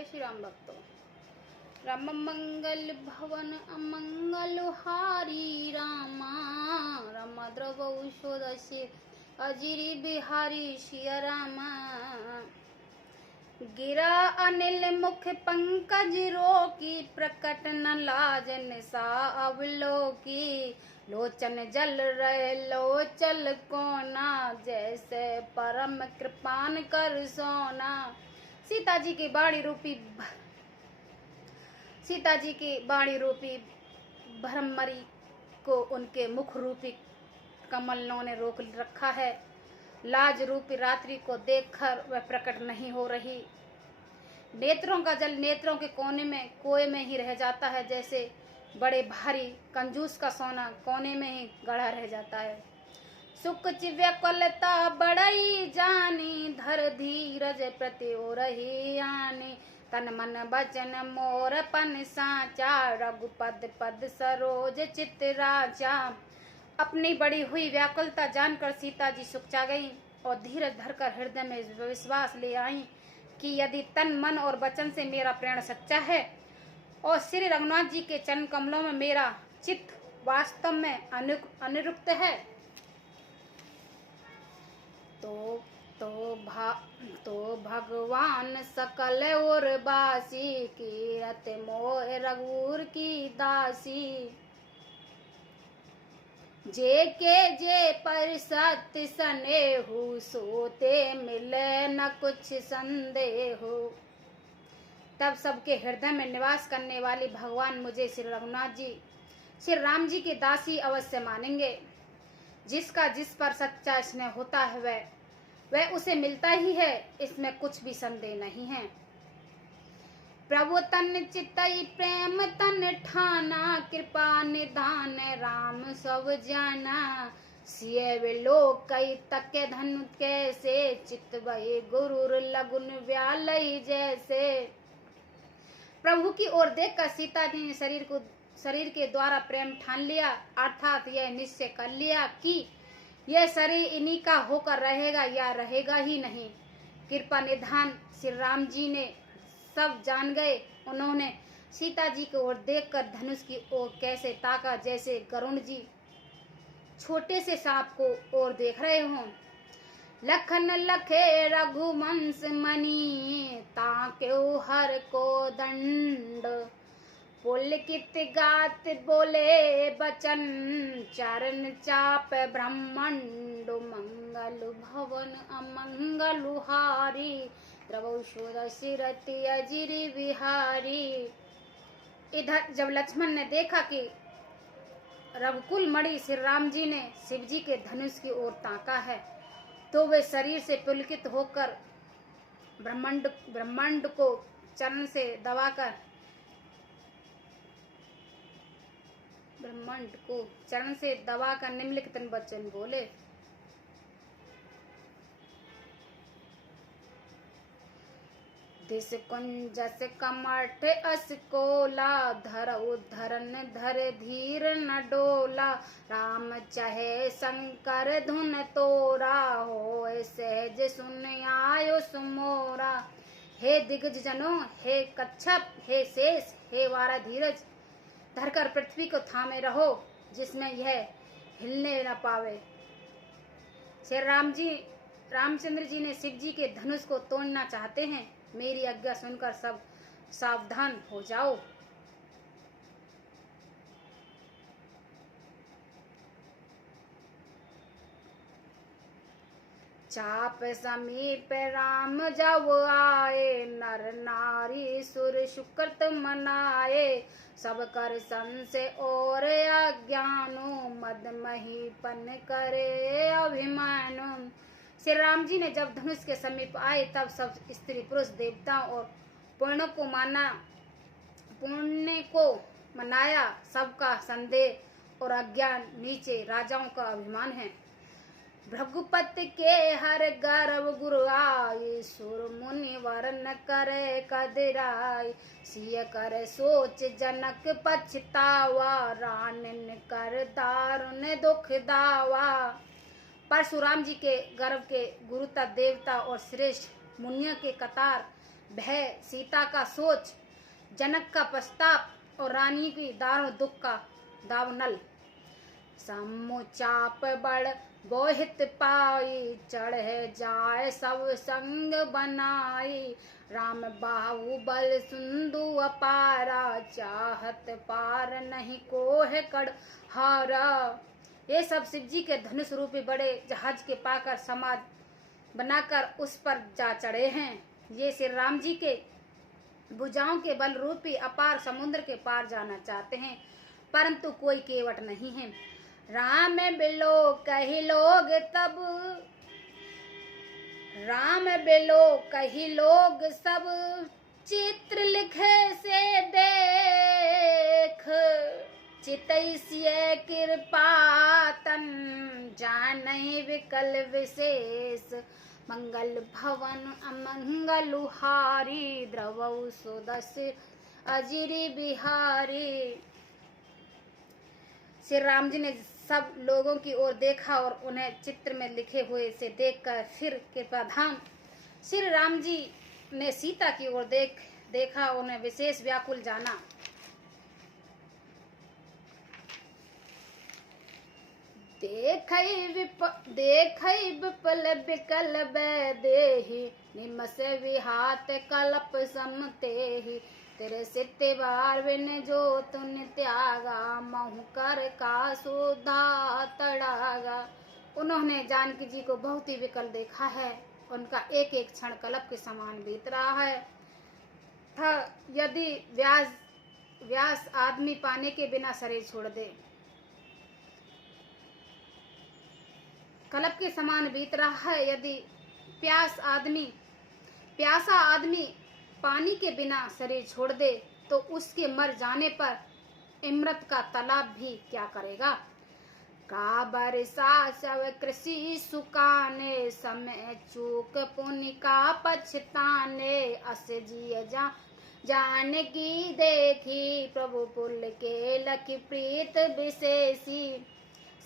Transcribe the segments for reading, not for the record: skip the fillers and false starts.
जय श्री राम भक्तों। राम मंगल भवन अमंगल हारी रामा, राम द्रव षोडशी अजिरी बिहारी सिया रामा। गिरा अनिल मुख पंकज रोकी, प्रकट न लाज निशा अवलोकी। लोचन जल रहे लोचल कोना, जैसे परम कृपान कर सोना। सीता जी की बाणी रूपी भ्रमरी को उनके मुख रूपी कमलों ने रोक रखा है। लाज रूपी रात्रि को देखकर वह प्रकट नहीं हो रही। नेत्रों का जल नेत्रों के कोने में ही रह जाता है, जैसे बड़े भारी कंजूस का सोना कोने में ही गढ़ा रह जाता है। सुख व्याकुलता बड़ई जानी, धर धीरज प्रति रही आनी। तन मन बचन मोर पन साचा, रघुपद पद सरोज चित राजा। अपनी बड़ी हुई व्याकुलता जानकर सीता जी सुखचा गई और धीरज धरकर हृदय में विश्वास ले आई कि यदि तन मन और वचन से मेरा प्रेम सच्चा है और श्री रघुनाथ जी के चरण कमलों में मेरा चित्त वास्तव में अनुरुक्त है, तो भगवान सकल और बासी, कीरत मोह रघुर की दासी। जे पर सत्य सनेहु, सोते मिले न कुछ संदेहु। तब सबके हृदय में निवास करने वाले भगवान मुझे श्री रघुनाथ जी, श्री राम जी के दासी अवश्य मानेंगे। जिसका जिस पर सच्चा स्नेह होता है वह उसे मिलता ही है, इसमें कुछ भी संदेह नहीं है। प्रभु तन चितई प्रेम तन ठाना, कृपा निधान राम सब जाना। सिय वे लोग कई तके धनु कैसे, चित वही गुरुर लगुन व्यालई जैसे। प्रभु की ओर देखकर सीता जी ने शरीर के द्वारा प्रेम ठान लिया, अर्थात यह निश्चय कर लिया कि यह शरीर इन्हीं का होकर रहेगा या रहेगा ही नहीं। कृपा निधान श्री राम जी ने सब जान गए। उन्होंने सीता जी की ओर देखकर धनुष की ओर कैसे ताका, जैसे गरुण जी छोटे से सांप को ओर देख रहे हों। लखन लखे रघुवंश मणि, ताक्यो हर को दंड। पुलकित गात बोले बचन, चरण चाप ब्रह्मंड। मंगल भवन अमंगल हारी, द्रव षोडशी रति अजिरी बिहारी। इधर जब लक्ष्मण ने देखा कि रघुकुल मणि श्री राम जी ने शिव जी के धनुष की ओर ताका है, तो वे शरीर से पुलकित होकर ब्रह्मांड को चरण से दबाकर निम्नलिखित वचन बोले। दिस कुंजस कमठ अस कोला, धरऊ धरन धर धीर न डोला। राम चाहे शंकर धुन तोरा, हो सहज सुन आयो सुमोरा। हे दिग्गज जनों, हे कच्छप, हे शेष, हे वारा धीरज धरकर पृथ्वी को थामे रहो, जिसमें यह हिलने न पावे। श्री रामचंद्र जी ने शिव जी के धनुष को तोड़ना चाहते हैं। मेरी आज्ञा सुनकर सब सावधान हो जाओ। चाप समीप राम जब आए, नर नारी सुर सुकृत मनाए। सब कर संशय और अज्ञानो, मद महीपन करे अभिमानो। श्री राम जी ने जब धनुष के समीप आए, तब सब स्त्री पुरुष देवताओं और पुण्य को मनाया। सबका संदेह और अज्ञान नीचे राजाओं का अभिमान है। भृगुपति के हर गर्भ गुरु आए, सुर मुनि वरन करे कदिराय। सिय कर सोच जनक पछतावा, रानिन कर दारुण दुख दावा। परशुराम जी के गर्भ के गुरुता देवता और श्रेष्ठ मुनियों के कतार भय सीता का सोच, जनक का पश्चाताप और रानी की दारुण दुख का दावनल। समुचाप बड़ बोहित पाई, चढ़े जाए सब संग बनाई। राम बाहुबल सिंधु अपारा, चाहत पार नहीं कोह कड़ हारा। ये सब शिव जी के धनुष रूपी बड़े जहाज के पाकर समाज बनाकर उस पर जा चढ़े हैं। ये श्री राम जी के भुजाओं के बल रूपी अपार समुद्र के पार जाना चाहते हैं, परंतु कोई केवट नहीं है। राम बिलो कही लोग तब, राम बिलो कही लोग सब, चित्र लिखे से देख। चितैसिय कृपा तन, जानहि विकल विशेष। मंगल भवन अमंगलुहारी, द्रवौ सुदस्य अजिरि बिहारी। श्री राम जी ने सब लोगों की ओर देखा और उन्हें चित्र में लिखे हुए से देखकर फिर कृपाधाम श्री राम जी ने सीता की ओर देखा, उन्हें विशेष व्याकुल जाना। देखई विपल विकल देहि, निमस विहात कल्प समतेहि। तेरे सित्ते बार बिन जो तुन त्यागा, महु कर का सुधा तड़ागा। उन्होंने जानकी जी को बहुत ही विकल देखा है, उनका एक एक क्षण कल्प के समान बीत रहा है। था यदि व्यास आदमी पाने के बिना शरीर छोड़ दे, कल्प के समान बीत रहा है। यदि प्यासा आदमी पानी के बिना शरीर छोड़ दे, तो उसके मर जाने पर इमृत का तालाब भी क्या करेगा। का बरसा सब कृषि सुकाने, समय चूक पुण्य का पछताने। अस जिय जानकी देखी, प्रभु पुल के लखी प्रीत विशेषी।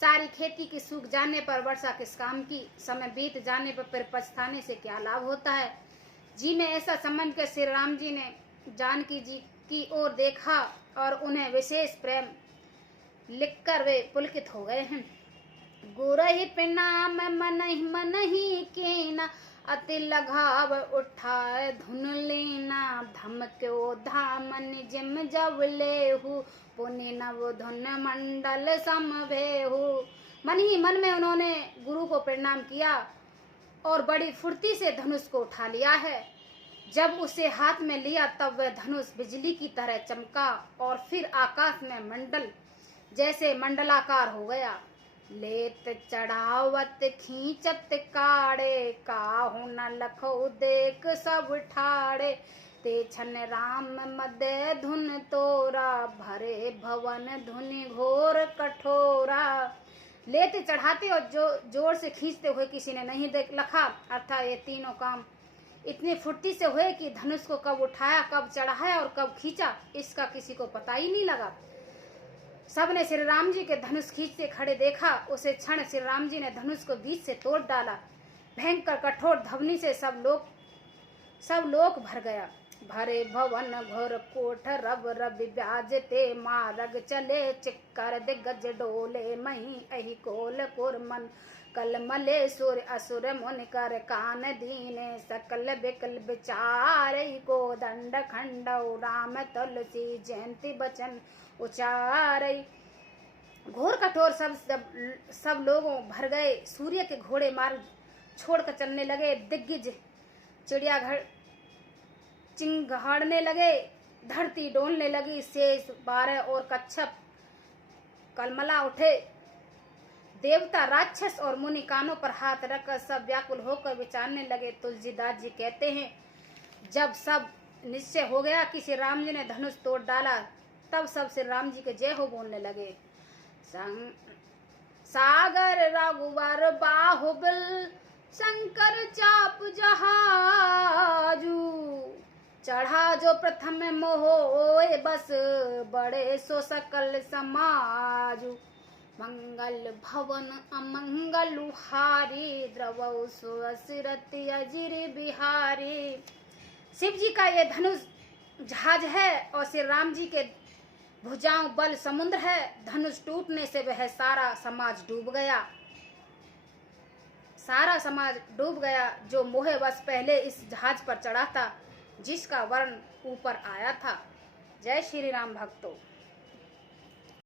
सारी खेती की सूख जाने पर वर्षा किस काम की, समय बीत जाने पर फिर पछताने से क्या लाभ होता है। जी में ऐसा समझ कर श्री राम जी ने जानकी जी की ओर देखा और उन्हें विशेष प्रेम लिखकर वे पुलकित हो गए हैं। गुरहि प्रणाम मनहि कीना, अति लगाव उठाए धुन लेना। धमक्यो धामन जिम जब लेहु, पुनि नव धुन मंडल समवेहु। मन ही मन में उन्होंने गुरु को प्रणाम किया और बड़ी फुर्ती से धनुष को उठा लिया है। जब उसे हाथ में लिया तब वह धनुष बिजली की तरह चमका और फिर आकाश में मंडल जैसे मंडलाकार हो गया। लेत चढ़ावत खींचत काड़े, काहू न लखो देख सब ठाड़े। ते छन राम मदे धुन तोरा, भरे भवन धुनि घोर कठोरा। लेते चढ़ाते और जोर से खींचते हुए किसी ने नहीं लखा, अर्थात ये तीनों काम इतनी फुर्ती से हुए कि धनुष को कब उठाया, कब चढ़ाया और कब खींचा, इसका किसी को पता ही नहीं लगा। सबने श्री राम जी के धनुष खींचते खड़े देखा। उसे क्षण श्री राम जी ने धनुष को बीच से तोड़ डाला। भयंकर कठोर ध्वनि से सब लोक भर गया। भरे भवन घोर कोठ रब रवि ब्याजते, मारग चले चिक्कर दिग्गज डोले। मही अहि कोल कोर मन कल मले, सूर्य असुर मुन कर कान दीने। सकल बिकल विचार को दंड खंडौ, राम तुलसी जयंती बचन उचारई। घोर कठोर सब लोगों भर गए। सूर्य के घोड़े मार्ग छोड़कर चलने लगे। दिग्गज चिड़ियाघर चिंगाड़ने लगे। धरती डोलने लगी। शेष 12 और कच्छप कलमला उठे। देवता राक्षस और मुनि कानों पर हाथ रखकर सब व्याकुल होकर विचारने लगे। तुलसीदास जी कहते हैं, जब सब निश्चय हो गया कि श्री राम जी ने धनुष तोड़ डाला, तब सब श्री राम जी के जय हो बोलने लगे। सागर रघुवर बाहुबल, शंकर चाप जहाजू। चढ़ा जो प्रथम मोह बस, बड़े सो सकल समाजू। मंगल भवन अमंगलुहारी, द्रवौ सुअसिरति अजिरि बिहारी। शिव जी का ये धनुष जहाज है और श्री राम जी के भुजाओं बल समुद्र है। धनुष टूटने से वह सारा समाज डूब गया, सारा समाज डूब गया जो मोहवश पहले इस जहाज पर चढ़ा था, जिसका वर्ण ऊपर आया था। जय श्री राम भक्तों।